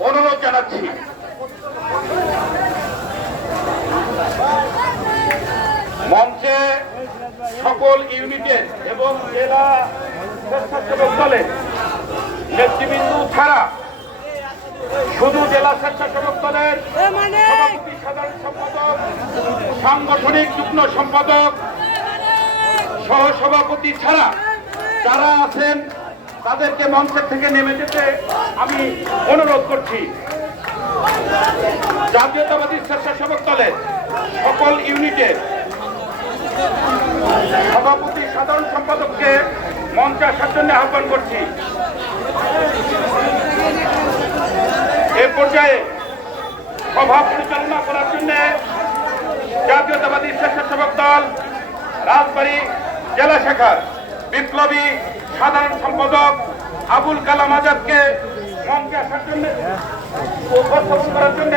অনুরোধ জানাচ্ছি। মঞ্চে সকল ইউনিটের এবং জেলা স্বেচ্ছাসেবক দলের নেতৃবৃন্দ ছাড়া শুধু জেলা স্বেচ্ছাসেবক দলের সভাপতি সাধারণ সম্পাদক সাংগঠনিক যুগ্ম সম্পাদক সহসভাপতি ছাড়া যারা আছেন তাদেরকে মঞ্চের থেকে নেমে যেতে আমি অনুরোধ করছি। জাতীয়তাবাদী স্বেচ্ছাসেবক দলের সকল ইউনিটের সভাপতি, সাধারণ সম্পাদককে মঞ্চে আসার জন্য আহ্বান করছি। এ পর্যায়ে সভা পরিচালনা করার জন্য জাতীয়তাবাদী স্বেচ্ছাসেবক দল রাজবাড়ী জেলা শাখার বিপ্লবী সাধারণ সম্পাদক আবুল কালাম আজাদকে মঞ্চে আসার জন্য উপস্থাপন করার জন্য